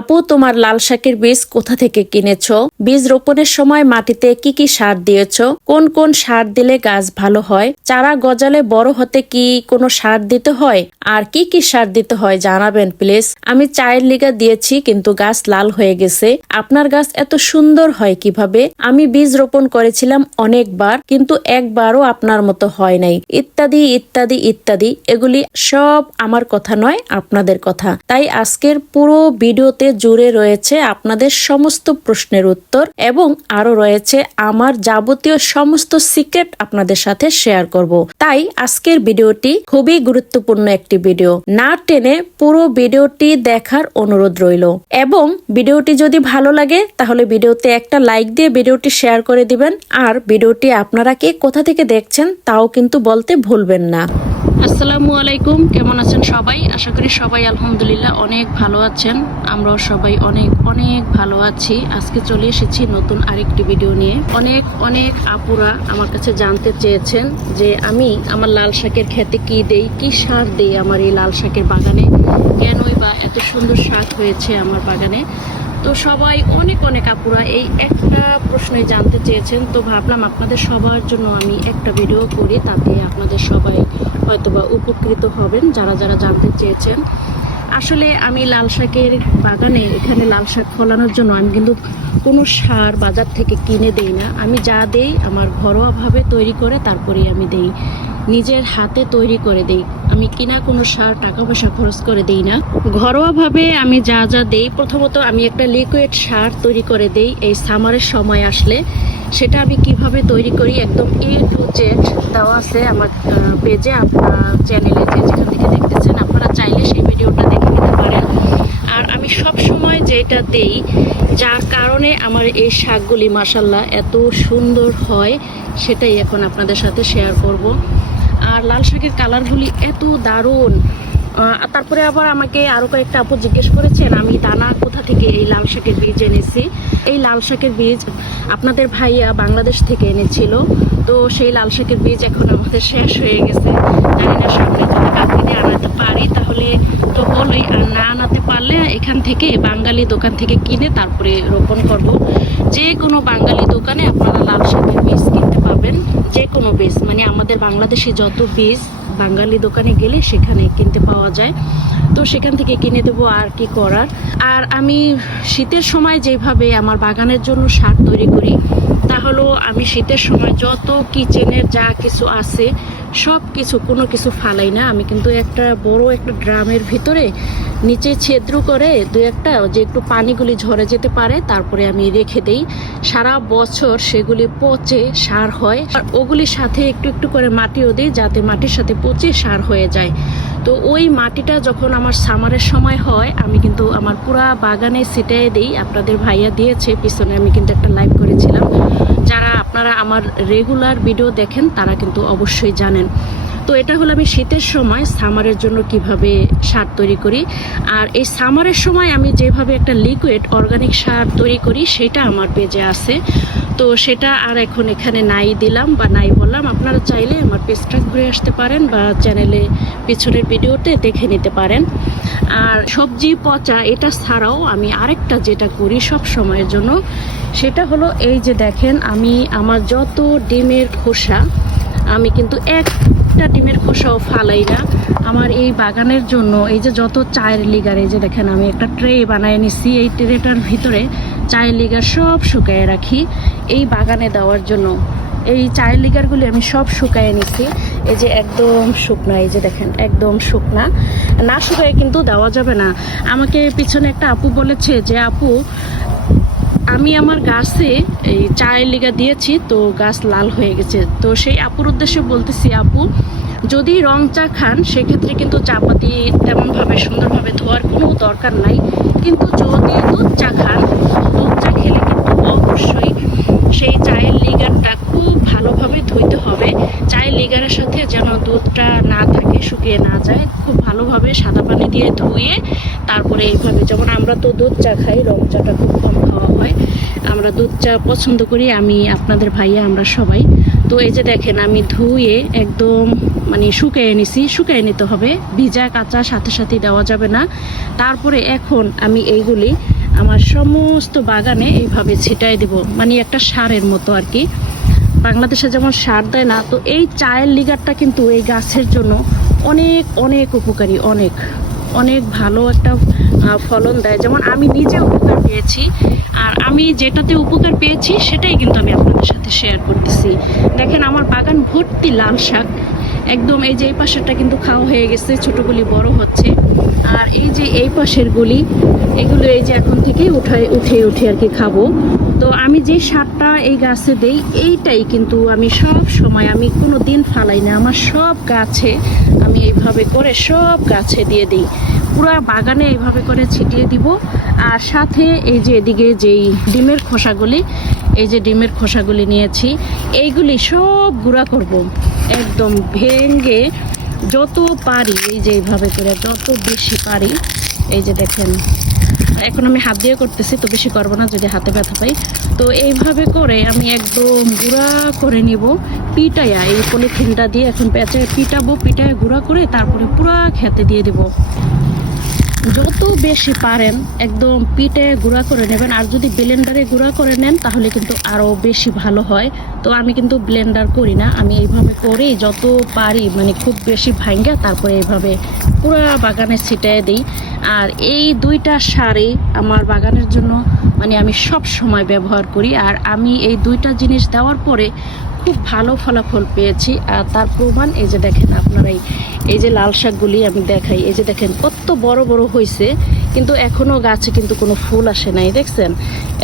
আপু, তোমার লাল শাকের বীজ কোথা থেকে কিনেছো? বীজ রোপণের সময় মাটিতে কি কি সার দিয়েছ? কোন কোন সার দিলে গাছ ভালো হয়? চারা গজালে বড় হতে কি কোনো সার দিতে হয়? আর কি কি সার দিতে হয় জানাবেন, প্লিজ। আমি চায়ের লিগা দিয়েছি, কিন্তু গাছ লাল হয়ে গেছে। আপনার গাছ এত সুন্দর হয় কীভাবে? আমি বীজ রোপণ করেছিলাম অনেকবার, কিন্তু একবারও আপনার মতো হয় নাই। ইত্যাদি ইত্যাদি ইত্যাদি, এগুলি সব আমার কথা নয়, আপনাদের কথা। তাই আজকের পুরো ভিডিওতে জুড়ে রয়েছে আপনাদের সমস্ত প্রশ্নের উত্তর এবং আরও রয়েছে আমার যাবতীয় সমস্ত সিক্রেট আপনাদের সাথে শেয়ার করব। তাই আজকের ভিডিওটি খুবই গুরুত্বপূর্ণ একটি ভিডিও। না টেনে পুরো ভিডিওটি দেখার অনুরোধ রইল। এবং ভিডিওটি যদি ভালো লাগে, তাহলে ভিডিওতে একটা লাইক দিয়ে ভিডিওটি শেয়ার করে দিবেন। আর ভিডিওটি আপনারা কে কোথা থেকে দেখছেন, তাও কিন্তু বলতে ভুলবেন না। আসসালামু আলাইকুম, কেমন আছেন সবাই? আশা করি সবাই আলহামদুলিল্লাহ অনেক ভালো আছেন। আমরাও সবাই অনেক অনেক ভালো আছি। আজকে চলে এসেছি নতুন আরেকটি ভিডিও নিয়ে। অনেক অনেক আপুরা আমার কাছে জানতে চেয়েছেন যে আমি আমার লাল শাকের খেতে কি দেই, কি সার দেই আমার এই লাল শাকের বাগানে? কেনই বা এত সুন্দর শাক হয়েছে আমার বাগানে? তো সবাই, অনেক অনেক আপুরা এই একটা প্রশ্নই জানতে চেয়েছেন। তো ভাবলাম আপনাদের সবার জন্য আমি একটা ভিডিও করি, তাতে আপনাদের সবাই হয়তোবা উপকৃত হবেন, যারা যারা জানতে চেয়েছেন। আসলে আমি লাল শাকের বাগানে, এখানে লাল শাক ফলানোর জন্য আমি কিন্তু কোনো সার বাজার থেকে কিনে দেই না। আমি যা দেই আমার ঘরোয়াভাবে তৈরি করে, তারপরেই আমি দেই। নিজের হাতে তৈরি করে দেই। আমি কিনা কোনো সার টাকা পয়সা খরচ করে দেই না। ঘরোয়াভাবে আমি যা যা দেই, প্রথমত আমি একটা লিকুইড সার তৈরি করে দেই এই সামারের সময় আসলে। সেটা আমি কীভাবে তৈরি করি একদম এ টু জেড দেওয়া আছে আমার পেজে আপনার চ্যানেলে যে যেখান থেকে দেখতেছেন, আপনারা চাইলে সেই ভিডিওটা দেখে নিতে পারেন। আর আমি সব সময় যেটা দেই, যার কারণে আমার এই শাকগুলি মাসাল্লাহ এত সুন্দর হয়, সেটাই এখন আপনাদের সাথে শেয়ার করব। আর লাল শাকের কালারগুলি এত দারুণ। তারপরে আবার আমাকে আরও কয়েকটা আপু জিজ্ঞেস করেছেন, আমি দানা কোথা থেকে এই লাল শাকের বীজ এনেছি? এই লাল শাকের বীজ আপনাদের ভাইয়া বাংলাদেশ থেকে এনেছিল, তো সেই লাল শাকের বীজ এখন আমাদের শেষ হয়ে গেছে। জানি না সামনে যদি কাকিতে আনাতে পারি, তাহলে তো বলোই, আর না আনাতে পারলে এখান থেকে বাঙালি দোকান থেকে কিনে তারপরে রোপণ করব। যে কোনো বাঙালি দোকানে আপনারা লাল শাকের বীজ কিনতে পাবেন যে কোনো বীজ মানে আমাদের বাংলাদেশে যত বীজ বাঙালি দোকানে গেলে সেখানে কিনতে পাওয়া যায়। তো সেখান থেকে কিনে দেবো আর কি করার। আর আমি শীতের সময় যেভাবে আমার বাগানের জন্য সার তৈরি করি তা হলো আমি শীতের সময় যত কিচেনের যা কিছু আছে সব কিছু কোনো কিছু ফালাই না। আমি কিন্তু একটা বড় একটা ড্রামের ভিতরে নিচে ছেদ্র করে দু একটা যে একটু পানিগুলি ঝরে যেতে পারে, তারপরে আমি রেখে দেই। সারা বছর সেগুলি পচে সার হয়। আর ওগুলির সাথে একটু একটু করে মাটিও দিই, যাতে মাটির সাথে পচে সার হয়ে যায়। তো ওই মাটিটা যখন আমার সামারের সময় হয়, আমি কিন্তু আমার পুরা বাগানে ছিটিয়ে দিই, আপনাদের ভাইয়া দিয়েছে, পিছনে আমি কিন্তু একটা লাইভ করেছিলাম। যারা আপনারা আমার রেগুলার ভিডিও দেখেন, তারা কিন্তু অবশ্যই জানেন। তো এটা হলো আমি শীতের সময় সামারের জন্য কীভাবে সার তৈরি করি। আর এই সামারের সময় আমি যেভাবে একটা লিকুইড অর্গানিক সার তৈরি করি, সেটা আমার পেজে আছে। তো সেটা আর এখন এখানে নাই দিলাম বা নাই বললাম। আপনারা চাইলে আমার পেজটা ঘুরে আসতে পারেন বা চ্যানেলে পিছনের ভিডিওতে দেখে নিতে পারেন। আর সবজি, পচা, এটা ছাড়াও আমি আরেকটা যেটা করি সব সময়ের জন্য, সেটা হলো এই যে দেখেন, আমি আমার যত ডিমের খোসা, আমি কিন্তু একটা ডিমের খোসাও ফালাই না। আমার এই বাগানের জন্য এই যে যত চায়ের লিগার, এই যে দেখেন আমি একটা ট্রে বানায় নিছি, এই ট্রেটার ভিতরে চায়ের লিগার সব শুকায় রাখি। এই বাগানে দেওয়ার জন্য এই চায়ের লিগারগুলি আমি সব শুকায় নিছি। এই যে একদম শুকনা, এই যে দেখেন একদম শুকনা। না শুকায় কিন্তু দেওয়া যাবে না। আমাকে পিছনে একটা আপু বলেছে যে, আপু আমি আমার গাছে এই চায়ের লিগা দিয়েছি, তো গাছ লাল হয়ে গেছে। তো সেই আপুর উদ্দেশ্যে বলতেছি, আপু, যদি রং চা খান, সেক্ষেত্রে কিন্তু চা পাতি তেমনভাবে, সুন্দরভাবে ধোয়ার কোনো দরকার নাই। কিন্তু যদি দুধ চা খান, দুধ চা খেলে কিন্তু অবশ্যই সেই চায়ের লিগারটা খুব ভালোভাবে ধুইতে হবে। চায়ের লিগারের সাথে যেন দুধটা না থাকে, শুকিয়ে না যায়, খুব ভালোভাবে সাদা পানি দিয়ে ধুয়ে তারপরে এইভাবে যেমন আমরা তো দুধ চা খাই, রং চাটা খুব কম খাওয়া হয়। আমরা দুধ চা পছন্দ করি, আমি, আপনাদের ভাইয়া, আমরা সবাই। তো এই যে দেখেন, আমি ধুয়ে একদম মানে শুকিয়ে নিছি। শুকিয়ে নিতে হবে। ভিজা কাঁচা সাথে সাথে দেওয়া যাবে না। তারপরে এখন আমি এইগুলি আমার সমস্ত বাগানে এইভাবে ছিটাই দেব। মানে একটা সারের মতো আর কি। বাংলাদেশে যেমন সার দেয় না, তো এই চায়ের লিগারটা কিন্তু এই গাছের জন্য অনেক অনেক উপকারী, অনেক। অনেক ভালো একটা ফলন দেয়। যেমন আমি নিজে উপকার পেয়েছি, আর আমি যেটাতে উপকার পেয়েছি সেটাই কিন্তু আমি আপনাদের সাথে শেয়ার করতেছি। দেখেন আমার বাগান ভর্তি লাল শাক। একদম এই যে এই পাশেরটা কিন্তু খাওয়া হয়ে গেছে ছোটগুলি বড় হচ্ছে। আর এই যে এই পাশের গুলি, এগুলো এই যে এখন থেকেই উঠায়, উঠে উঠে আর কি খাব। তো আমি যে সারটা এই গাছে দেই, এইটাই কিন্তু আমি সব সময়, আমি কোনো দিন ফালাই না। আমার সব গাছে এইভাবে করে সব গাছে দিয়ে দিই। পুরো বাগানে এইভাবে করে ছিটিয়ে দিব। আর সাথে এই যে এদিকে যেই ডিমের খোসাগুলি, এই যে ডিমের খোসাগুলি নিয়েছি, এইগুলি সব গুঁড়া করব। একদম ভেঙে যত পারি, এই যে এইভাবে করে যত বেশি পারি, এই যে দেখেন এখন আমি হাত দিয়ে করতেছি, তো বেশি করব না যদি হাতে ব্যথা পাই। তো এইভাবে করে আমি একদম গুঁড়া করে নিব, পিটাইয়া এই পলিথিনটা দিয়ে এখন পেঁচে পিটাবো পিটায় গুঁড়া করে তারপরে পুরা খেতে দিয়ে দেবো। যত বেশি পারেন একদম পিঠে গুঁড়া করে নেবেন, আর যদি ব্লেন্ডারে গুঁড়া করে নেন তাহলে কিন্তু আরও বেশি ভালো হয়। তো আমি কিন্তু ব্লেন্ডার করি না। আমি এইভাবে করেই যত পারি মানে খুব বেশি ভাঙ্গা তারপরে এইভাবে পুরো বাগানে ছিটিয়ে দিই। আর এই দুইটা সারে আমার বাগানের জন্য মানে আমি সব সময় ব্যবহার করি। আর আমি এই দুইটা জিনিস দেওয়ার পরে খুব ভালো ফলাফল পেয়েছি। আর তার প্রমাণ এই যে দেখেন আপনারাই এই যে লাল শাকগুলি আমি দেখাই, এই যে দেখেন কত বড় বড় হয়েছে কিন্তু এখনও গাছে কিন্তু কোনো ফুল আসে নাই, দেখছেন?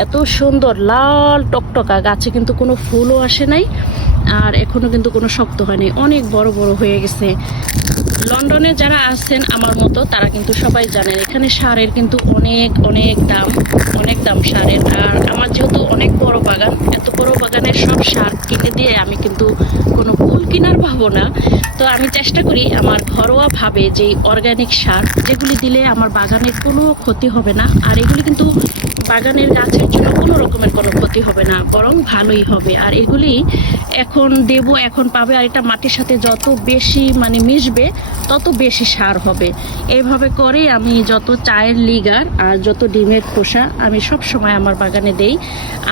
এত সুন্দর লাল টকটকা গাছে কিন্তু কোনো ফুলও আসে নাই, আর এখনও কিন্তু কোনো শক্ত হয়নি। অনেক বড় বড় হয়ে গেছে। লন্ডনে যারা আছেন আমার মতো, তারা কিন্তু সবাই জানেন, এখানে সারের কিন্তু অনেক অনেক দাম অনেক দাম সারের। আর আমার যেহেতু অনেক বড় বাগান এত পুরো বাগানের সব সার কিনে দিয়ে আমি কিন্তু কোনো ফুল কেনার ভাবো না। তো আমি চেষ্টা করি আমার ঘরোয়াভাবে যে অর্গানিক সার, যেগুলি দিলে আমার বাগানের কোনো ক্ষতি হবে না। আর এগুলি কিন্তু বাগানের গাছের জন্য কোনো রকমের কোনো ক্ষতি হবে না, বরং ভালোই হবে। আর এগুলি এখন দেব, এখন পাবে, আর এটা মাটির সাথে যত বেশি মানে মিশবে, তত বেশি সার হবে। এইভাবে করেই আমি যত চায়ের লিগার আর যত ডিমের খোসা আমি সব সময় আমার বাগানে দেই।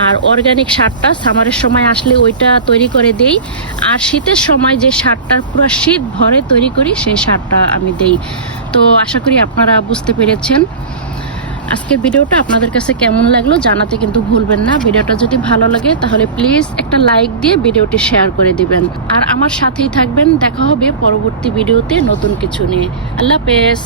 আর অর্গানিক সারটা সামারের সময় আসলে ওইটা তৈরি করে দেই। আর শীতের সময় যে সারটা পুরো শীত ভরে তৈরি করি, সেই সারটা আমি দেই। তো আশা করি আপনারা বুঝতে পেরেছেন। আজকের ভিডিওটা আপনাদের কাছে কেমন লাগল জানাতে কিন্তু ভুলবেন না। ভিডিওটা যদি ভালো লাগে তাহলে প্লিজ একটা লাইক দিয়ে ভিডিওটি শেয়ার করে দিবেন। আর আমার সাথেই থাকবেন। দেখা হবে পরবর্তী ভিডিওতে নতুন কিছু নিয়ে। আল্লাহ হাফেজ।